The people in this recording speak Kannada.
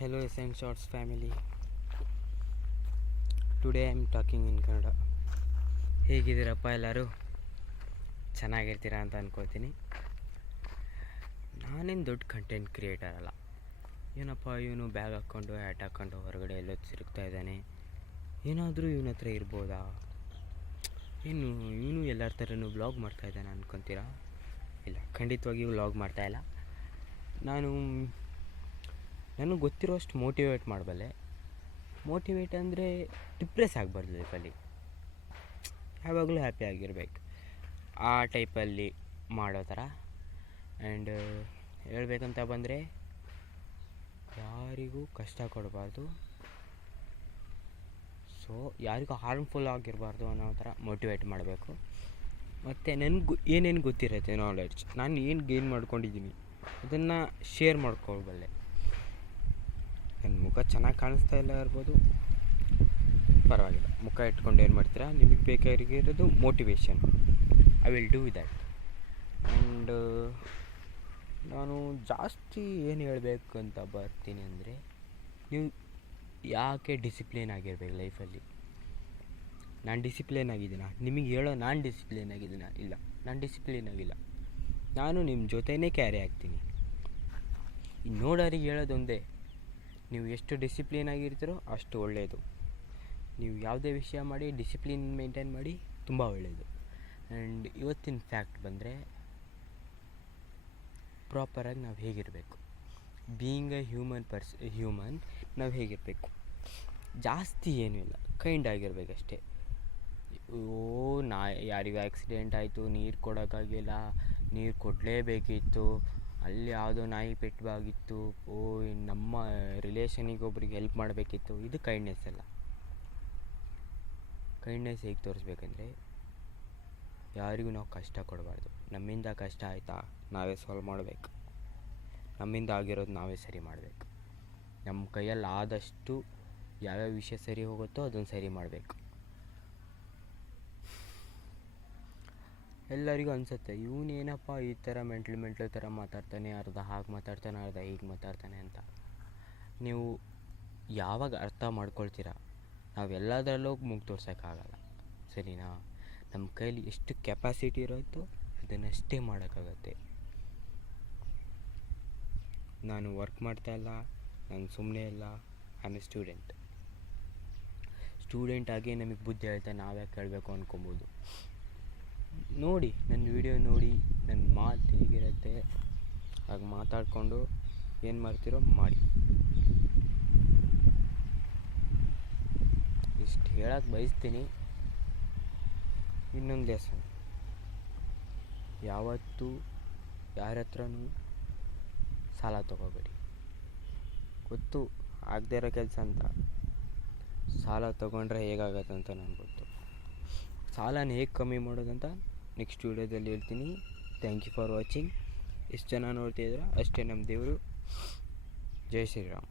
Hello Essence Shots family. Today I am talking in Kannada. ಹೇಗಿದ್ದೀರಪ್ಪ ಎಲ್ಲರೂ? ಚೆನ್ನಾಗಿರ್ತೀರಾ ಅಂತ ಅಂದ್ಕೊಳ್ತೀನಿ. ನಾನೇನು ದೊಡ್ಡ ಕಂಟೆಂಟ್ ಕ್ರಿಯೇಟರ್ ಅಲ್ಲ. ಏನಪ್ಪ ಇವನು ಬ್ಯಾಗ್ ಹಾಕ್ಕೊಂಡು ಹ್ಯಾಟ್ ಹಾಕ್ಕೊಂಡು ಹೊರಗಡೆ ಎಲ್ಲೋ ತಿರುಗ್ತಾ ಇದ್ದಾನೆ, ಏನಾದರೂ ಇವನ ಹತ್ರ ಇರ್ಬೋದಾ, ಏನು ಇವನು ಎಲ್ಲರ ಥರನೂ ವ್ಲಾಗ್ ಮಾಡ್ತಾಯಿದ್ದಾನೆ ಅಂದ್ಕೊತೀರಾ? ಇಲ್ಲ, ಖಂಡಿತವಾಗಿಯೂ ವ್ಲಾಗ್ ಮಾಡ್ತಾಯಿಲ್ಲ. ನನಗೆ ಗೊತ್ತಿರೋಷ್ಟು ಮೋಟಿವೇಟ್ ಮಾಡಬಲ್ಲೆ. ಮೋಟಿವೇಟ್ ಅಂದರೆ ಡಿಪ್ರೆಸ್ ಆಗಬಾರ್ದು ಲೈಫಲ್ಲಿ, ಯಾವಾಗಲೂ ಹ್ಯಾಪಿಯಾಗಿರ್ಬೇಕು, ಆ ಟೈಪಲ್ಲಿ ಮಾಡೋ ಥರ. ಆ್ಯಂಡ್ ಹೇಳ್ಬೇಕಂತ ಬಂದರೆ ಯಾರಿಗೂ ಕಷ್ಟ ಕೊಡಬಾರ್ದು, ಸೊ ಯಾರಿಗೂ ಹಾರ್ಮ್ಫುಲ್ ಆಗಿರಬಾರ್ದು ಅನ್ನೋ ಥರ ಮೋಟಿವೇಟ್ ಮಾಡಬೇಕು. ಮತ್ತು ನನಗೂ ಏನೇನು ಗೊತ್ತಿರುತ್ತೆ ನಾಲೆಡ್ಜ್, ನಾನು ಏನು ಗೇನ್ ಮಾಡ್ಕೊಂಡಿದ್ದೀನಿ ಅದನ್ನು ಶೇರ್ ಮಾಡ್ಕೊಳ್ಬಲ್ಲೆ. ನನ್ನ ಮುಖ ಚೆನ್ನಾಗಿ ಕಾಣಿಸ್ತಾ ಇಲ್ಲ ಇರ್ಬೋದು, ಪರವಾಗಿಲ್ಲ, ಮುಖ ಇಟ್ಕೊಂಡು ಏನು ಮಾಡ್ತೀರಾ, ನಿಮಗೆ ಬೇಕಾಗಿರೋದು motivation. I will do that. And ನಾನು ಜಾಸ್ತಿ ಏನು ಹೇಳಬೇಕು ಅಂತ ಬರ್ತೀನಿ ಅಂದರೆ, ನೀವು ಯಾಕೆ ಡಿಸಿಪ್ಲಿನ್ ಆಗಿರ್ಬೇಕು ಲೈಫಲ್ಲಿ. ನಾನು ಡಿಸಿಪ್ಲಿನ್ ಆಗಿದ್ದೀನ ನಿಮಗೆ ಹೇಳೋ, ನಾನು ಡಿಸಿಪ್ಲಿನ್ ಆಗಿದ್ದೀನ? ಇಲ್ಲ, ನಾನು ಡಿಸಿಪ್ಲಿನ್ ಆಗಿಲ್ಲ. ನಾನು ನಿಮ್ಮ ಜೊತೆನೇ ಕ್ಯಾರಿ ಆಗ್ತೀನಿ. ಇನ್ನು ನೋಡೋರಿಗೆ ಹೇಳೋದೊಂದೇ, ನೀವು ಎಷ್ಟು ಡಿಸಿಪ್ಲಿನ್ ಆಗಿರ್ತೀರೋ ಅಷ್ಟು ಒಳ್ಳೆಯದು. ನೀವು ಯಾವುದೇ ವಿಷಯ ಮಾಡಿ ಡಿಸಿಪ್ಲಿನ್ ಮೇಂಟೈನ್ ಮಾಡಿ, ತುಂಬ ಒಳ್ಳೆಯದು. ಆ್ಯಂಡ್ ಇವತ್ತಿನ ಫ್ಯಾಕ್ಟ್ ಬಂದರೆ, ಪ್ರಾಪರಾಗಿ ನಾವು ಹೇಗಿರಬೇಕು, ಬೀಯಿಂಗ್ ಎ ಹ್ಯೂಮನ್ ನಾವು ಹೇಗಿರಬೇಕು, ಜಾಸ್ತಿ ಏನೂ ಇಲ್ಲ, ಕೈಂಡ್ ಆಗಿರ್ಬೇಕಷ್ಟೇ. ಯಾರಿಗೂ ಆಕ್ಸಿಡೆಂಟ್ ಆಯಿತು, ನೀರು ಕೊಡೋಕ್ಕಾಗಿಲ್ಲ, ನೀರು ಕೊಡಲೇಬೇಕಿತ್ತು, ಅಲ್ಲಿ ಯಾವುದೋ ನಾಯಿ ಪೆಟ್ಟಾಗಿತ್ತು, ನಮ್ಮ ರಿಲೇಷನಿಗೆ ಒಬ್ರಿಗೆ ಹೆಲ್ಪ್ ಮಾಡಬೇಕಿತ್ತು, ಇದು ಕೈಂಡ್ನೆಸ್ ಅಲ್ಲ. ಕೈಂಡ್ನೆಸ್ ಹೇಗೆ ತೋರಿಸ್ಬೇಕಂದ್ರೆ, ಯಾರಿಗೂ ನಾವು ಕಷ್ಟ ಕೊಡಬಾರ್ದು. ನಮ್ಮಿಂದ ಕಷ್ಟ ಆಯಿತಾ ನಾವೇ ಸಾಲ್ವ್ ಮಾಡಬೇಕು, ನಮ್ಮಿಂದ ಆಗಿರೋದು ನಾವೇ ಸರಿ ಮಾಡಬೇಕು. ನಮ್ಮ ಕೈಯಲ್ಲಿ ಆದಷ್ಟು ಯಾವ್ಯಾವ ವಿಷಯ ಸರಿ ಹೋಗುತ್ತೋ ಅದನ್ನು ಸರಿ ಮಾಡಬೇಕು. ಎಲ್ಲರಿಗೂ ಅನಿಸುತ್ತೆ, ಇವನೇನಪ್ಪ ಈ ಥರ ಮೆಂಟ್ಲು ಥರ ಮಾತಾಡ್ತಾನೆ, ಅರ್ಧ ಹಾಗೆ ಮಾತಾಡ್ತಾನೆ, ಅರ್ಧ ಹೀಗೆ ಮಾತಾಡ್ತಾನೆ ಅಂತ. ನೀವು ಯಾವಾಗ ಅರ್ಥ ಮಾಡ್ಕೊಳ್ತೀರಾ, ನಾವೆಲ್ಲದರಲ್ಲೂ ಮುಗಿ ತೋರ್ಸೋಕ್ಕಾಗಲ್ಲ, ಸರಿನಾ? ನಮ್ಮ ಕೈಲಿ ಎಷ್ಟು ಕೆಪಾಸಿಟಿ ಇರೋತ್ತೋ ಅದನ್ನಷ್ಟೇ ಮಾಡೋಕ್ಕಾಗತ್ತೆ. ನಾನು ವರ್ಕ್ ಮಾಡ್ತಾಯಿಲ್ಲ, ನಾನು ಸುಮ್ಮನೆ ಇಲ್ಲ, ಐ ಆಮ್ ಎ ಸ್ಟೂಡೆಂಟ್ ಆಗಿ ನಮಗೆ ಬುದ್ಧಿ ಹೇಳ್ತಾ ನಾವ್ಯಾಕೆ ಕೇಳಬೇಕು ಅಂದ್ಕೊಬೋದು. ನೋಡಿ, ನನ್ನ ವಿಡಿಯೋ ನೋಡಿ, ನನ್ನ ಮಾತು ಹೇಗಿರುತ್ತೆ ಹಾಗೆ ಮಾತಾಡಿಕೊಂಡು ಏನು ಮಾಡ್ತೀರೋ ಮಾಡಿ. ಇಷ್ಟು ಹೇಳಕ್ಕೆ ಬಯಸ್ತೀನಿ. ಇನ್ನೊಂದು ಲೆಸನ್, ಯಾವತ್ತೂ ಯಾರ ಹತ್ರನೂ ಸಾಲ ತೊಗೋಬೇಡಿ. ಗೊತ್ತು ಆಗದೇ ಇರೋ ಕೆಲಸ ಅಂತ, ಸಾಲ ತೊಗೊಂಡ್ರೆ ಹೇಗಾಗತ್ತೆ ಅಂತ ನನಗೆ ಗೊತ್ತು. ಸಾಲನ ಹೇಗೆ ಕಮ್ಮಿ ಮಾಡೋದಂತ ನೆಕ್ಸ್ಟ್ ವೀಡಿಯೋದಲ್ಲಿ ಹೇಳ್ತೀನಿ. Thank you for watching. ಎಷ್ಟು ಜನ ನೋಡ್ತಿದ್ದೀರಾ ಅಷ್ಟೇ ನಮ್ಮ ದೇವರು. ಜೈ ಶ್ರೀರಾಮ್.